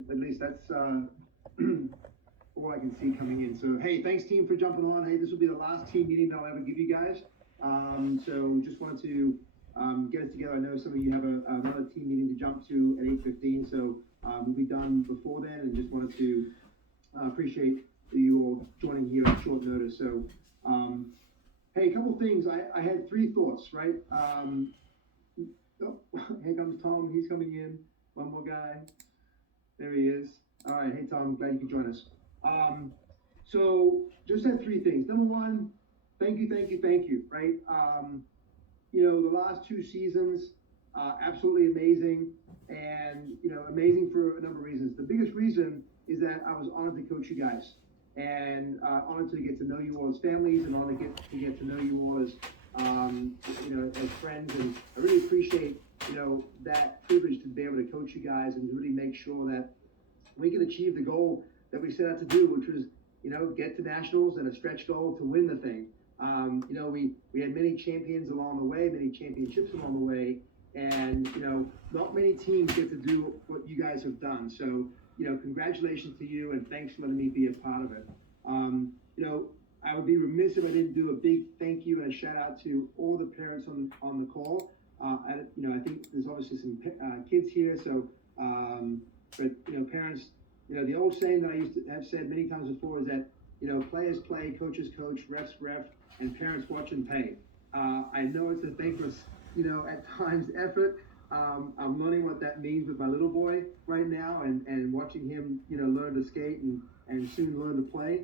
At least that's all I can see coming in. So, hey, thanks, team, for jumping on. Hey, this will be the last team meeting that I'll ever give you guys. So, just wanted to get it together. I know some of you have another team meeting to jump to at 8:15, so we'll be done before then. And just wanted to appreciate you all joining here at short notice. So, hey, a couple things. I had three thoughts, right? Oh, here comes Tom. He's coming in. One more guy. There he is. All right. Hey, Tom. Glad you could join us. So just had three things. Number one, thank you, thank you, thank you. Right. The last two seasons, absolutely amazing, and amazing for a number of reasons. The biggest reason is that I was honored to coach you guys, and honored to get to know you all as families, and honored to get to know you all as as friends. And I really appreciate that privilege to be able to coach you guys and to really make sure that we can achieve the goal that we set out to do, which was get to nationals and a stretch goal to win the thing. We had many champions along the way, many championships along the way, and not many teams get to do what you guys have done. So congratulations to you, and thanks for letting me be a part of it. I would be remiss if I didn't do a big thank you and a shout out to all the parents on the call. I think there's obviously some kids here, so but parents. The old saying that I used to have said many times before is that players play, coaches coach, refs ref, and parents watch and pay. I know it's a thankless at times effort. I'm learning what that means with my little boy right now, and watching him learn to skate and soon learn to play.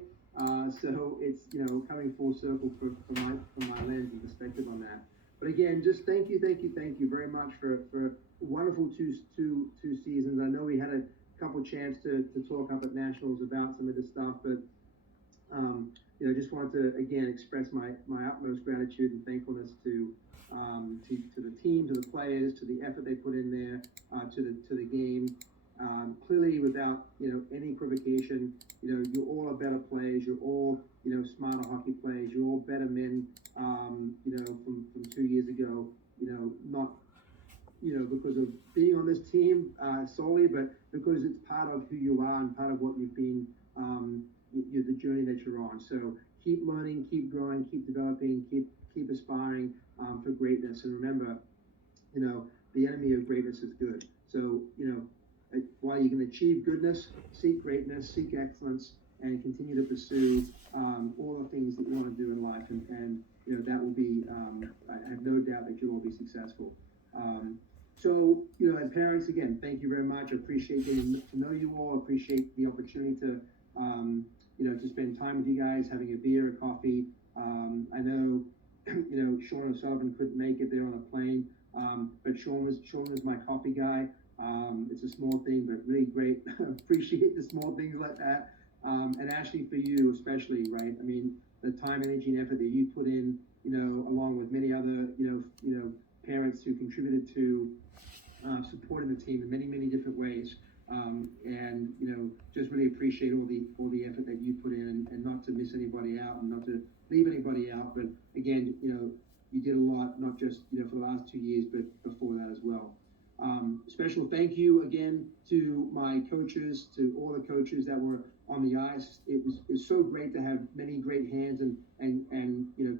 So it's coming full circle from my lens and perspective on that. But again, just thank you very much for wonderful two seasons. I know we had a couple chance to talk up at nationals about some of this stuff, but just wanted to again express my utmost gratitude and thankfulness to the team, to the players, to the effort they put in there, to the game. Clearly, without any equivocation, you're all better players. You're all smarter hockey players. You're all better men. From 2 years ago. Not because of being on this team solely, but because it's part of who you are and part of what you've been, the journey that you're on. So keep learning, keep growing, keep developing, keep aspiring for greatness. And remember, the enemy of greatness is good. So while you can achieve goodness, seek greatness, seek excellence, and continue to pursue all the things that you want to do in life. And that will be, I have no doubt that you'll all be successful. So, as parents, again, thank you very much. I appreciate getting to know you all. I appreciate the opportunity to, to spend time with you guys, having a beer, a coffee. I know, Sean O'Sullivan couldn't make it there on a plane, but Sean was my coffee guy. It's a small thing, but really great. Appreciate the small things like that. And Ashley, for you especially, right? I mean, the time, energy, and effort that you put in, along with many other, parents who contributed to supporting the team in many different ways, and just really appreciate all the effort that you put in, and not to miss anybody out and not to leave anybody out. But again, you did a lot, not just for the last 2 years, but before that as well. Special thank you again to my coaches, to all the coaches that were on the ice. It was so great to have many great hands and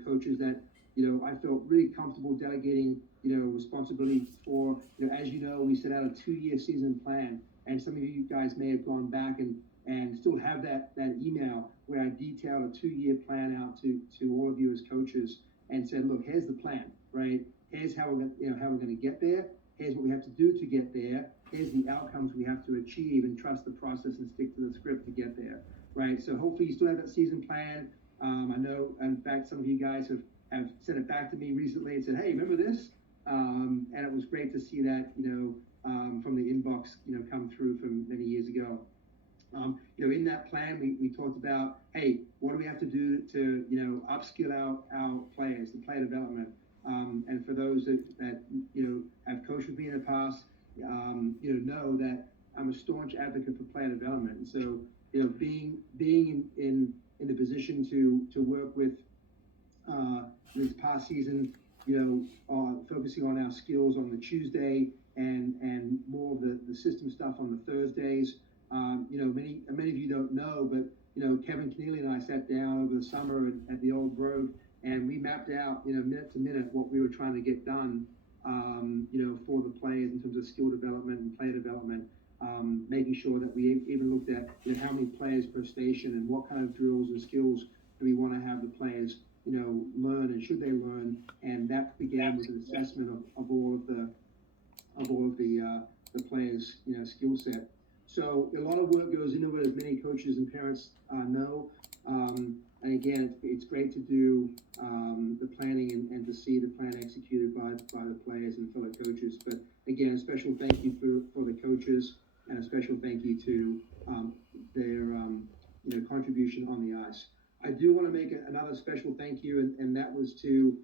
coaches that I felt really comfortable delegating responsibility for. As we set out a 2-year season plan, and some of you guys may have gone back and still have that email where I detailed a 2-year plan out to all of you as coaches and said, look, here's the plan, right? Here's how we're going to get there. Here's what we have to do to get there. Here's the outcomes we have to achieve, and trust the process and stick to the script to get there, right? So hopefully you still have that season plan. I know, in fact, some of you guys have sent it back to me recently and said, hey, remember this? And it was great to see that, from the inbox, come through from many years ago. In that plan, we talked about, hey, what do we have to do to, upskill our players, the player development. And for those that have coached with me in the past, know that I'm a staunch advocate for player development. And so, being in the position to work with this past season, focusing on our skills on the Tuesday and more of the system stuff on the Thursdays. don't know, but Kevin Keneally and I sat down over the summer at the Old Grove, and we mapped out, minute to minute what we were trying to get done, for the players in terms of skill development and player development, making sure that we even looked at how many players per station and what kind of drills and skills do we want to have the players, learn and should they learn, and that began with an assessment of all of the players' skill set. So a lot of work goes into it, as many coaches and parents know. And again, it's great to do the planning and to see the plan executed by the players and fellow coaches. But again, a special thank you for the coaches, and a special thank you to their contribution on the ice. I do want to make another special thank you, and that was to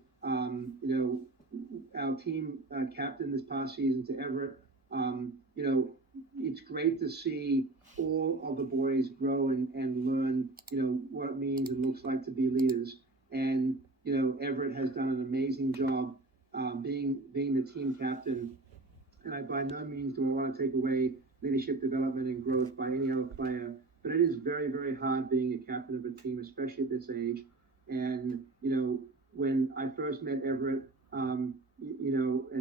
our team captain this past season, to Everett. It's great to see all of the boys grow and learn, what it means and looks like to be leaders. And, Everett has done an amazing job being the team captain. And I by no means do I want to take away leadership development and growth by any other player, but it is very, very hard being a captain of a team, especially at this age. And, when I first met Everett, and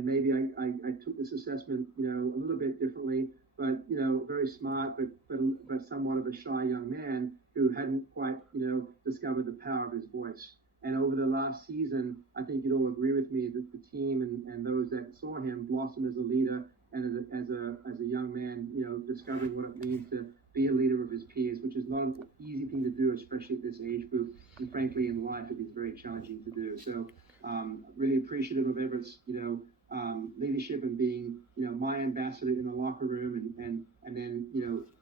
maybe I took this assessment, a little bit differently, but, very smart, but somewhat of a shy young man who hadn't quite, discovered the power of his voice. And over the last season, I think you'd all agree with me that the team and those that saw him blossom as a leader and as a young man, discovering what it means to be a leader of his peers, which is not an easy thing to do, especially at this age group. And frankly, in life, it is very challenging to do. So really appreciative of Everett's, leadership and being, my ambassador in the locker room, and then,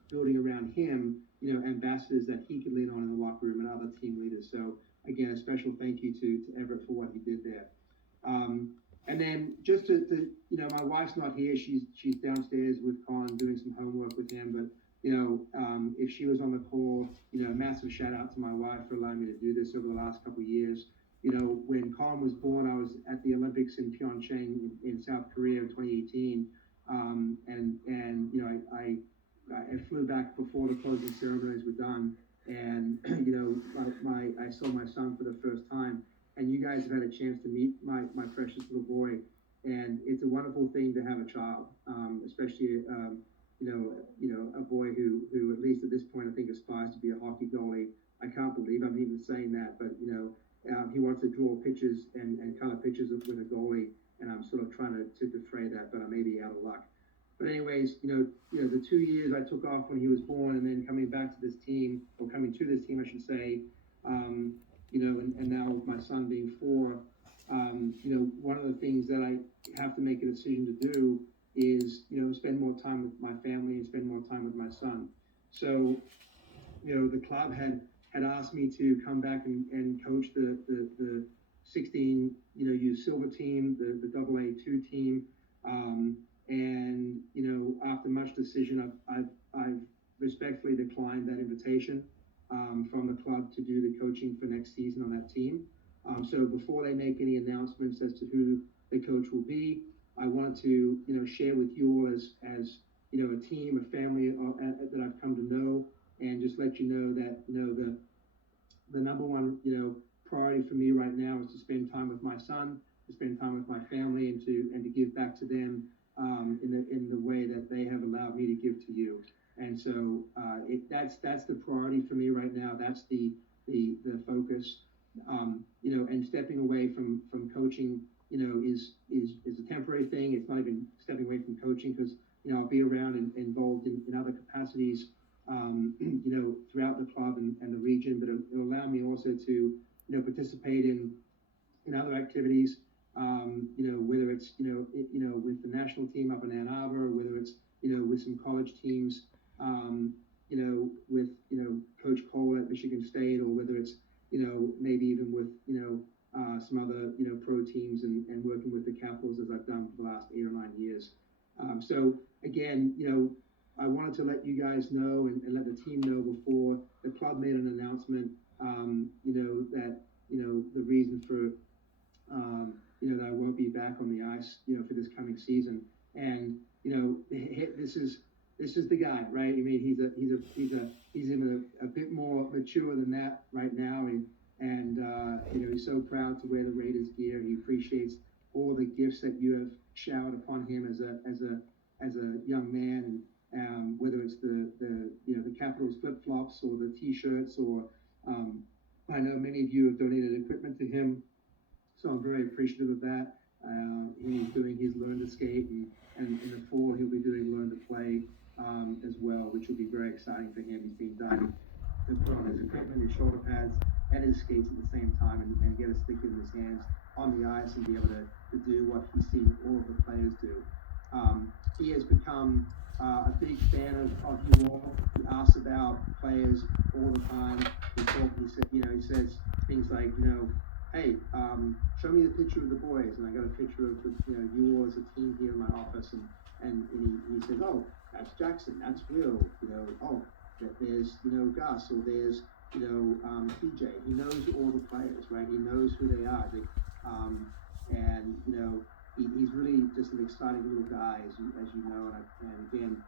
building around him, ambassadors that he could lean on in the locker room and other team leaders. So again, a special thank you to Everett for what he did there. And then just to my wife's not here. She's downstairs with Con doing some homework with him. But if she was on the call, massive shout out to my wife for allowing me to do this over the last couple of years. When Con was born, I was at the Olympics in Pyeongchang in South Korea in 2018, and I flew back before the closing ceremonies were done, and I saw my son for the first time. And you guys have had a chance to meet my precious little boy, and it's a wonderful thing to have a child, especially a boy who at least at this point I think aspires to be a hockey goalie. I can't believe I'm even saying that, but he wants to draw pictures and color pictures with a goalie, and I'm sort of trying to defray that, but I may be out of luck. But anyways, the 2 years I took off when he was born, and then coming back to this team, or coming to this team, I should say, and now with my son being 4, one of the things that I have to make a decision to do is, spend more time with my family and spend more time with my son. So, the club had asked me to come back and coach the 16, U silver team, the AA2 team. And, after much decision, I've respectfully declined that invitation from the club to do the coaching for next season on that team. So before they make any announcements as to who the coach will be, I wanted to, share with you all as a team, a family that I've come to know, and just let you know that, the number one, priority for me right now is to spend time with my son, to spend time with my family, and to give back to them in the way that they have allowed me to give to you. And so that's the priority for me right now. That's the focus. And stepping away from coaching, is a temporary thing. It's not even stepping away from coaching, because I'll be around and involved in other capacities, throughout the club and the region. But it'll allow me also to participate in other activities. Whether it's with the national team up in Ann Arbor, or whether it's with some college teams, with Coach Cole at Michigan State, or whether it's maybe even with some other pro teams and working with the Capitals, as I've done for the last 8 or 9 years. So again, I wanted to let you guys know and let the team know before the club made an announcement, that the reason for that I won't be back on the ice, for this coming season. And this is this is the guy, right? I mean, he's even a bit more mature than that right now, and you know, he's so proud to wear the Raiders gear. He appreciates all the gifts that you have showered upon him as a young man, and whether it's the you know, the Capitals flip flops or the T-shirts, or I know many of you have donated equipment to him, so I'm very appreciative of that. He's doing his Learn to Skate, and in the fall he'll be doing Learn to Play as well, which will be very exciting for him. He's been dying to put on his equipment, his shoulder pads, and his skates at the same time, and get a stick in his hands on the ice and be able to do what he's seen all of the players do. He has become a big fan of you all. He asks about players all the time. He says things like, you know, hey, show me the picture of the boys, and I got a picture of you all as a team here in my office, and he says, oh, that's Jackson, that's Will, you know, oh, there's, you know, Gus, or there's, you know, PJ. He knows all the players, right? He knows who they are. And you know, he's really just an exciting little guy, as you know, and again,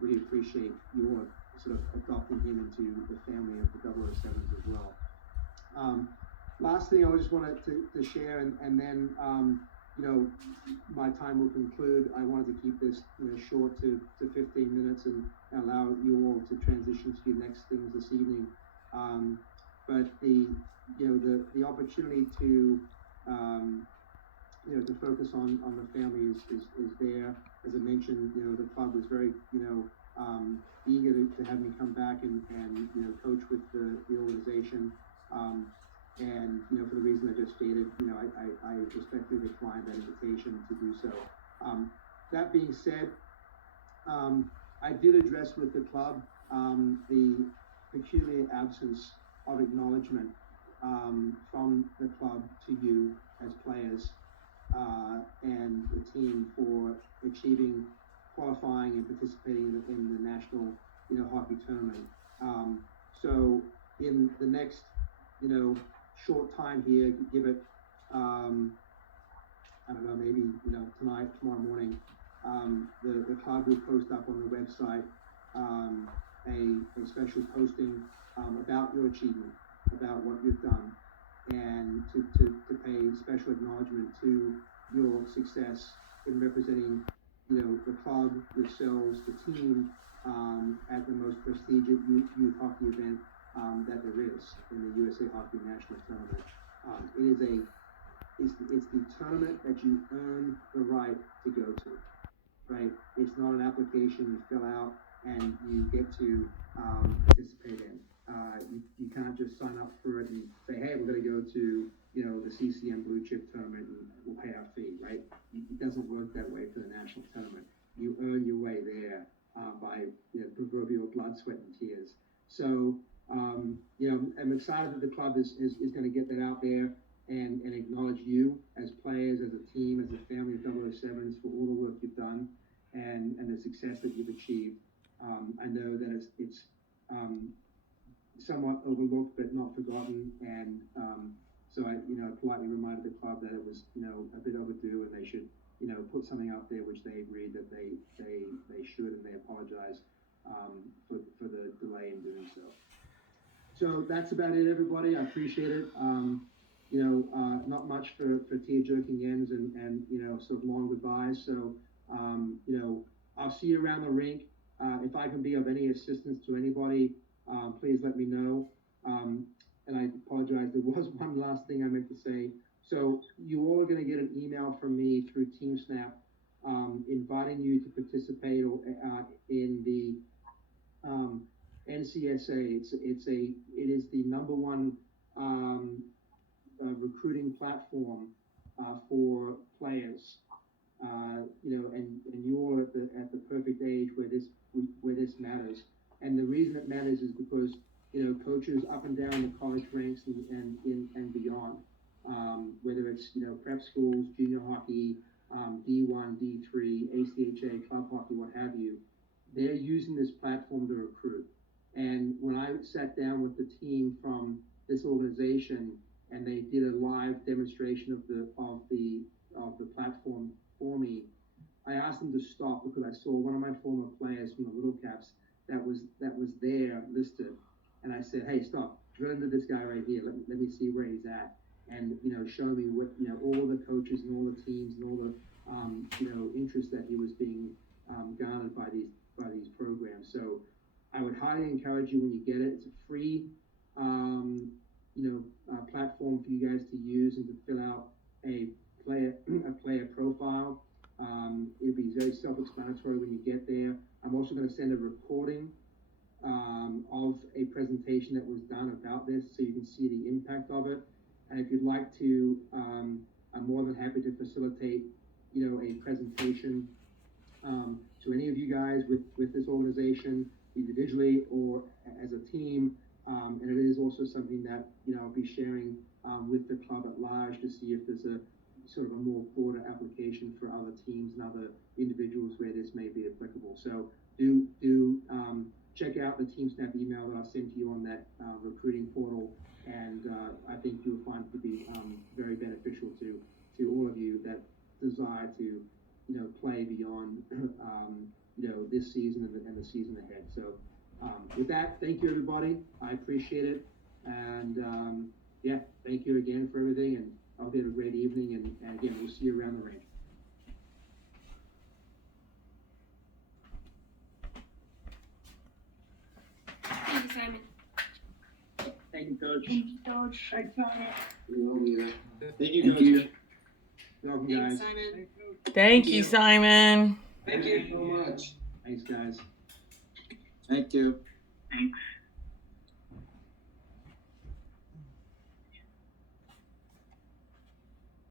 really appreciate your sort of adopting him into the family of the 007s as well. Last thing I just wanted to share, and then you know, my time will conclude. I wanted to keep this, you know, short to 15 minutes and allow you all to transition to your next things this evening. But the opportunity to you know, to focus on the family is there. As I mentioned, you know, the club was very, you know, eager to have me come back and you know, coach with the organization. And you know, for the reason I just stated, you know, I respectfully declined that invitation to do so. That being said, I did address with the club the peculiar absence of acknowledgement from the club to you as players and the team for achieving, qualifying, and participating in the national, you know, hockey tournament. So in the next, you know, short time here, give it, I don't know, maybe, you know, tonight, tomorrow morning, the club will post up on the website a special posting about your achievement, about what you've done, and to pay special acknowledgement to your success in representing, you know, the club, yourselves, the team, at the most prestigious youth hockey event that there is in the USA Hockey National Tournament. It's the tournament that you earn the right to go to, right? It's not an application you fill out and you get to participate in. You can't just sign up for it and say, hey, we're going to go to, you know, the CCM Blue Chip tournament and we'll pay our fee, right? It doesn't work that way for the national tournament. You earn your way there by, you know, proverbial blood, sweat, and tears. So, you know, I'm excited that the club is going to get that out there and acknowledge you as players, as a team, as a family of 007s for all the work you've done and the success that you've achieved. I know that it's somewhat overlooked but not forgotten, and so I, you know, politely reminded the club that it was, you know, a bit overdue and they should, you know, put something out there, which they agreed that they should, and they apologize for the delay in doing so. So that's about it, everybody. I appreciate it. You know, not much for tear-jerking ends and you know, sort of long goodbyes. So, you know, I'll see you around the rink. If I can be of any assistance to anybody, please let me know. And I apologize, there was one last thing I meant to say. So you all are going to get an email from me through TeamSnap inviting you to participate in the NCSA. It is the #1 recruiting platform for players. You know, and you're at the perfect age where this matters. And the reason it matters is because, you know, coaches up and down the college ranks and beyond, whether it's, you know, prep schools, junior hockey, D1, D3, ACHA, club hockey, what have you, they're using this platform to recruit. And when I sat down with the team from this organization and they did a live demonstration of the platform for me, I asked them to stop because I saw one of my former players from the Little Caps that was there listed, and I said, hey, stop, drill into this guy right here. Let me see where he's at, and show me what all the coaches and all the teams and all the interest that he was being garnered by these programs. So I would highly encourage you when you get it. It's a free platform for you guys to use and to fill out a player profile. It'll be very self-explanatory when you get there. I'm also going to send a recording of a presentation that was done about this, so you can see the impact of it. And if you'd like to, I'm more than happy to facilitate, a presentation to any of you guys with this organization, individually or as a team. And it is also something that I'll be sharing with the club at large to see if there's a sort of a more broader application for other teams and other individuals where this may be applicable. So do check out the TeamSnap email that I've sent to you on that recruiting portal, and I think you'll find it to be very beneficial to all of you that desire to play beyond this season and the season ahead. So with that, thank you everybody. I appreciate it, and yeah, thank you again for everything, and I hope you have a great evening, and again, we'll see you around the range. Thank you, Simon. Thank you, Coach. Thank you, Coach. Thanks, Simon. Thank you, Coach. Welcome, Thanks, guys. Simon. Thank you, Simon. Thank you so much. Thanks, guys. Thank you. Thanks.